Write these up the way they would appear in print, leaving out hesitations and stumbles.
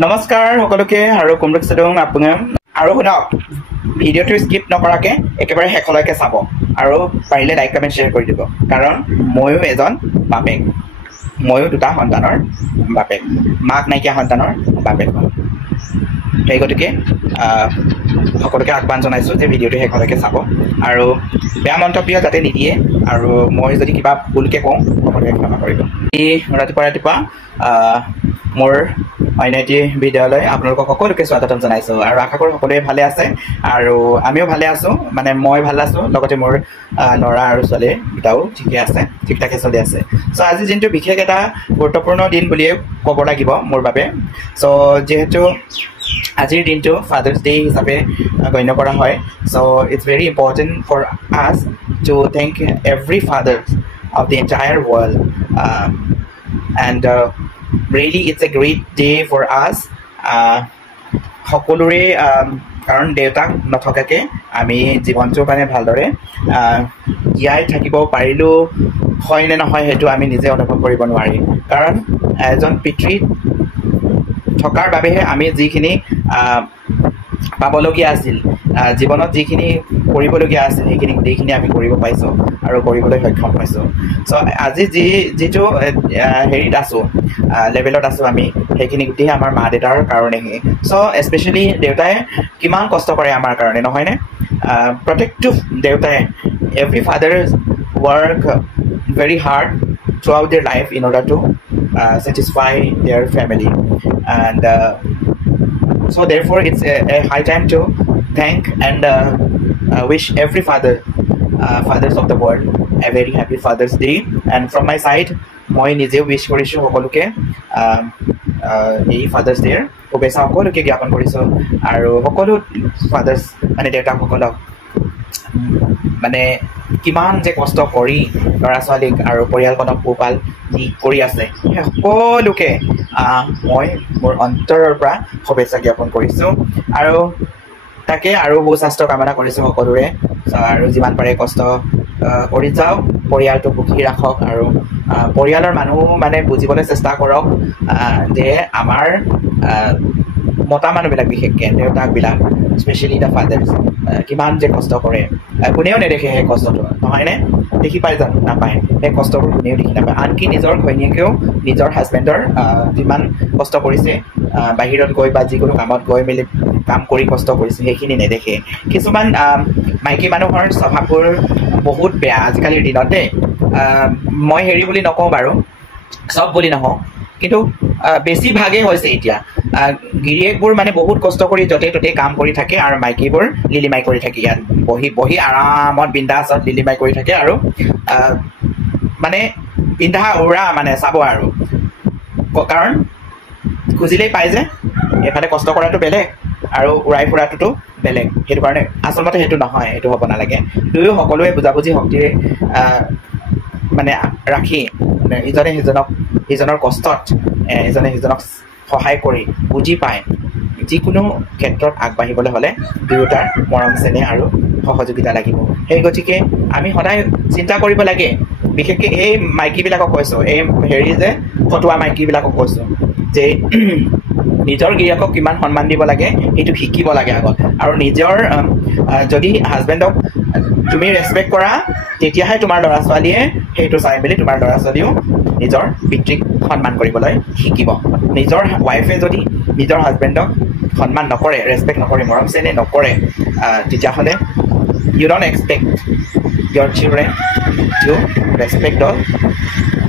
নমস্কাৰ সকলোকে আৰু কুমৰক চদং আপোনাক আৰু শুনক ভিডিঅ'টো স্কিপ নকৰাকে একেবাৰে শেষলৈকে চাব আৰু পাৰিলে লাইক কমেন্ট শ্বেয়াৰ কৰি দিব কাৰণ ময়ো এজন বাপেক ময়ো দুটা সন্তানৰ বাপেক মাক নাইকিয়া সন্তানৰ বাপেক সেই গতিকে সকলোকে আহ্বান জনাইছোঁ যে ভিডিঅ'টো শেষলৈকে চাব আৰু বেয়া মন্তব্য যাতে নিদিয়ে আৰু মই যদি কিবা ভুলকৈ কওঁ সকলোকে ক্ষমা কৰিব ৰাতিপুৱা মোৰ অন্য এটি ভিডিঅ'লৈ আপোনালোকক সকলোকে স্বাগতম জনাইছোঁ আৰু আশা কৰোঁ সকলোৱে ভালে আছে আৰু আমিও ভালে আছোঁ মানে মই ভালে আছোঁ লগতে মোৰ ল'ৰা আৰু ছোৱালী দুটাও ঠিকে আছে ঠিক ঠাকে চলি আছে চ' আজি দিনটো বিশেষ এটা গুৰুত্বপূৰ্ণ দিন বুলিয়ে ক'ব লাগিব মোৰ বাবে চ' যিহেতু আজিৰ দিনটো ফাদাৰ্ছ ডে হিচাপে গণ্য কৰা হয় so' it's very important for us to thank every fathers of the entire world and really it's a great day for us সকলোৰে কাৰণ দেউতাক নথকাকে আমি জীৱনটো মানে ভালদৰে জীয়াই থাকিব পাৰিলোঁ হয় নে নহয় সেইটো আমি নিজে অনুভৱ কৰিব নোৱাৰি কাৰণ এজন পিতৃ থকাৰ বাবেহে আমি যিখিনি পাবলগীয়া আছিল জীৱনত যিখিনি কৰিবলগীয়া আছিল সেইখিনি গোটেইখিনি আমি কৰিব পাইছোঁ আৰু কৰিবলৈ সক্ষম হৈছোঁ চ' আজি যিটো হেৰিত আছোঁ লেভেলত আছোঁ আমি সেইখিনি গোটেই আমাৰ মা দেউতাৰ কাৰণেহে চ' স্পেচিয়েলি দেউতাই কিমান কষ্ট কৰে আমাৰ কাৰণে নহয়নে প্ৰত্যেকটো দেউতাই every father work very hard throughout their life in order to satisfy their family and so therefore it's a high time to thank and wish every fathers of the world a very happy Father's Day and from my side মই নিজেও wish কৰিছোঁ সকলোকে এই father's ডে'ৰ শুভেচ্ছা সকলোকে জ্ঞাপন কৰিছোঁ আৰু সকলো ফাদাৰ্ছ মানে দেউতাকসকলক মানে কিমান যে কষ্ট কৰি ল'ৰা ছোৱালীক আৰু পৰিয়ালখনক পোহপাল দি কৰি আছে সেই সকলোকে মই মোৰ অন্তৰৰ পৰা শুভেচ্ছা জ্ঞাপন কৰিছোঁ আৰু তাকে আৰু সুস্বাস্থ্য কামনা কৰিছোঁ সকলোৰে আৰু যিমান পাৰে কষ্ট কৰি যাওক পৰিয়ালটো সুখী ৰাখক আৰু পৰিয়ালৰ মানুহ মানে বুজিবলৈ চেষ্টা কৰক যে আমাৰ মতা মানুহবিলাক বিশেষকৈ দেউতাকবিলাক স্পেচিয়েলি দ্য ফাদাৰ্ছ কিমান যে কষ্ট কৰে কোনেও নেদেখে সেই কষ্টটো নহয়নে দেখি পাই জানো নাপায় সেই কষ্টবোৰ কোনেও দেখি নাপায় আনকি নিজৰ ঘৈণীয়েকেও নিজৰ হাজবেণ্ডৰ যিমান কষ্ট কৰিছে বাহিৰত গৈ বা যিকোনো কামত গৈ মেলি কাম কৰি কষ্ট কৰিছে সেইখিনি নেদেখে কিছুমান মাইকী মানুহৰ স্বভাৱবোৰ বহুত বেয়া আজিকালিৰ দিনত দেই মই হেৰি বুলি নকওঁ বাৰু চব বুলি নকওঁ কিন্তু বেছিভাগেই হৈছে এতিয়া গিৰিয়েকবোৰ মানে বহুত কষ্ট কৰি য'তে ত'তে কাম কৰি থাকে আৰু মাইকীবোৰ লিলিমাই কৰি থাকে ইয়াত বহি আৰামত বিন্দাছত লিলিমাই কৰি থাকে আৰু মানে পিন্ধা উৰা মানে চাব আৰু কাৰণ খুজিলেই পাই যে এফালে কষ্ট কৰাটো বেলেগ আৰু উৰাই ফুৰাটোতো বেলেগ সেইটো কাৰণে আচলতে সেইটো নহয় সেইটো হ'ব নালাগে দুয়ো সকলোৱে বুজাবুজি শক্তিৰে মানে ৰাখি ইজনে সিজনৰ কষ্টত ইজনে সিজনক সহায় কৰি বুজি পায় যিকোনো ক্ষেত্ৰত আগবাঢ়িবলৈ হ'লে দুয়োটাৰ মৰম চেনেহ আৰু সহযোগিতা লাগিব সেই গতিকে আমি সদায় চিন্তা কৰিব লাগে বিশেষকৈ এই মাইকীবিলাকক কৈছোঁ এই হেৰি যে ফটুৱা মাইকীবিলাকক কৈছোঁ যে নিজৰ গিৰিয়েকক কিমান সন্মান দিব লাগে সেইটো শিকিব লাগে আগত আৰু নিজৰ যদি হাজবেণ্ডক তুমি ৰেচপেক্ট কৰা তেতিয়াহে তোমাৰ ল'ৰা ছোৱালীয়ে সেইটো চাই মেলি তোমাৰ ল'ৰা ছোৱালীও নিজৰ পিতৃক সন্মান কৰিবলৈ শিকিব নিজৰ ৱাইফে যদি নিজৰ হাজবেণ্ডক সন্মান নকৰে ৰেচপেক্ট নকৰে মৰম চেনেহ নকৰে তেতিয়াহ'লে you don't expect your children to respect all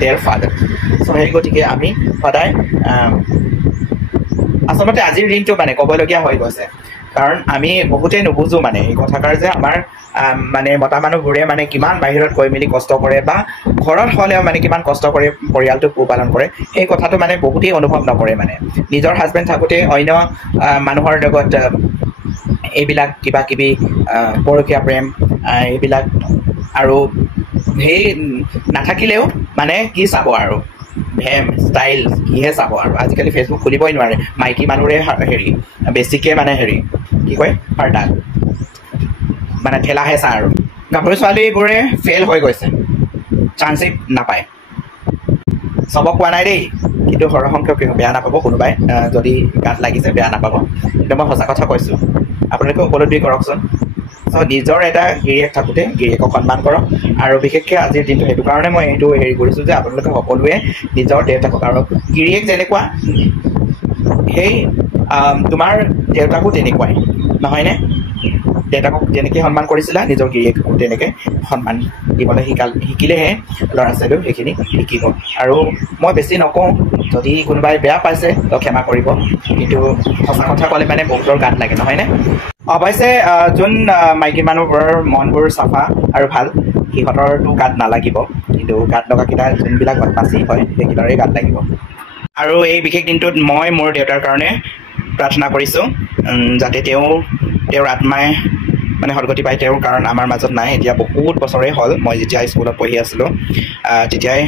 their father so সেই গতিকে আমি সদায় আচলতে আজিৰ দিনটো মানে ক'বলগীয়া হৈ গৈছে কাৰণ আমি বহুতেই নুবুজো মানে এই কথাষাৰ যে আমাৰ মানে মতা মানুহবোৰে মানে কিমান বাহিৰত গৈ মেলি কষ্ট কৰে বা ঘৰত হ'লেও মানে কিমান কষ্ট কৰি পৰিয়ালটো পোহপালন কৰে সেই কথাটো মানে বহুতেই অনুভৱ নকৰে মানে নিজৰ হাজবেণ্ড থাকোঁতে অন্য মানুহৰ লগত এইবিলাক কিবা কিবি পৰকীয়া প্ৰেম এইবিলাক আৰু সেই নাথাকিলেও মানে কি চাব আৰু ভেম ষ্টাইল কিহে চাব আৰু আজিকালি ফেচবুক খুলিবই নোৱাৰে মাইকী মানুহৰে হেৰি বেছিকৈ মানে হেৰি কি কয় হাৰ্ডাল মানে ঠেলা হেঁচা আৰু গাভৰু ছোৱালীবোৰে ফেইল হৈ গৈছে চান্সেই নাপায় চবক কোৱা নাই দেই কিন্তু সৰহসংখ্যক বেয়া নাপাব কোনোবাই যদি গাত লাগিছে বেয়া নাপাব কিন্তু মই সঁচা কথা কৈছোঁ আপোনালোকে উপলব্ধি কৰকচোন চ' নিজৰ এটা গিৰিয়েক থাকোঁতে গিৰিয়েকক সন্মান কৰক আৰু বিশেষকৈ আজিৰ দিনটো সেইটো কাৰণে মই এইটো হেৰি কৰিছোঁ যে আপোনালোকে সকলোৱে নিজৰ দেউতাকক আৰু গিৰিয়েক যেনেকুৱা সেই তোমাৰ দেউতাকো তেনেকুৱাই নহয়নে দেউতাকক যেনেকৈ সন্মান কৰিছিলা নিজৰ গিৰিয়েককো তেনেকৈ সন্মান দিবলৈ শিকিলেহে ল'ৰা ছোৱালীও সেইখিনি শিকিব আৰু মই বেছি নকওঁ যদি কোনোবাই বেয়া পাইছে তো ক্ষমা কৰিব কিন্তু সঁচা কথা ক'লে মানে বহুতৰ গাত লাগে নহয়নে অৱশ্যে যোন মাইকী মানুহবোৰৰ মনবোৰ চাফা আৰু ভাল সিহঁতৰতো গাত নালাগিব কিন্তু গাত লগাকেইটা যোনবিলাক বদমাচি হয় সেইকেইটাৰে গাত লাগিব আৰু এই বিশেষ দিনটোত মই মোৰ দেউতাৰ কাৰণে প্ৰাৰ্থনা কৰিছোঁ যাতে তেওঁৰ আত্মাই মানে সদগতি পায় তেওঁৰ কাৰণ আমাৰ মাজত নাই এতিয়া বহুত বছৰেই হ'ল মই যেতিয়া স্কুলত পঢ়ি আছিলোঁ তেতিয়াই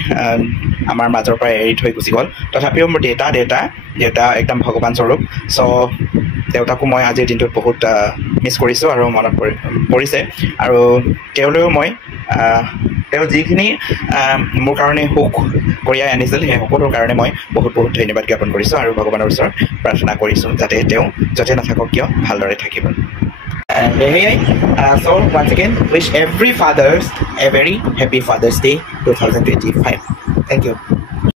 আমাৰ মাজৰ পৰা এৰি থৈ গুচি গ'ল তথাপিও মোৰ দেউতা একদম ভগৱান স্বৰূপ চ' দেউতাকো মই আজিৰ দিনটোত বহুত মিছ কৰিছোঁ আৰু মনত পৰিছে আৰু তেওঁলৈও মই তেওঁ যিখিনি মোৰ কাৰণে সুখ কঢ়িয়াই আনিছিল সেই সকলোৰ কাৰণে মই বহুত ধন্যবাদ জ্ঞাপন কৰিছোঁ আৰু ভগৱানৰ ওচৰত প্ৰাৰ্থনা কৰিছোঁ যাতে তেওঁ য'তে নাথাকক কিয় ভালদৰে থাকিব so once again wish every fathers a very happy Father's Day 2025 thank you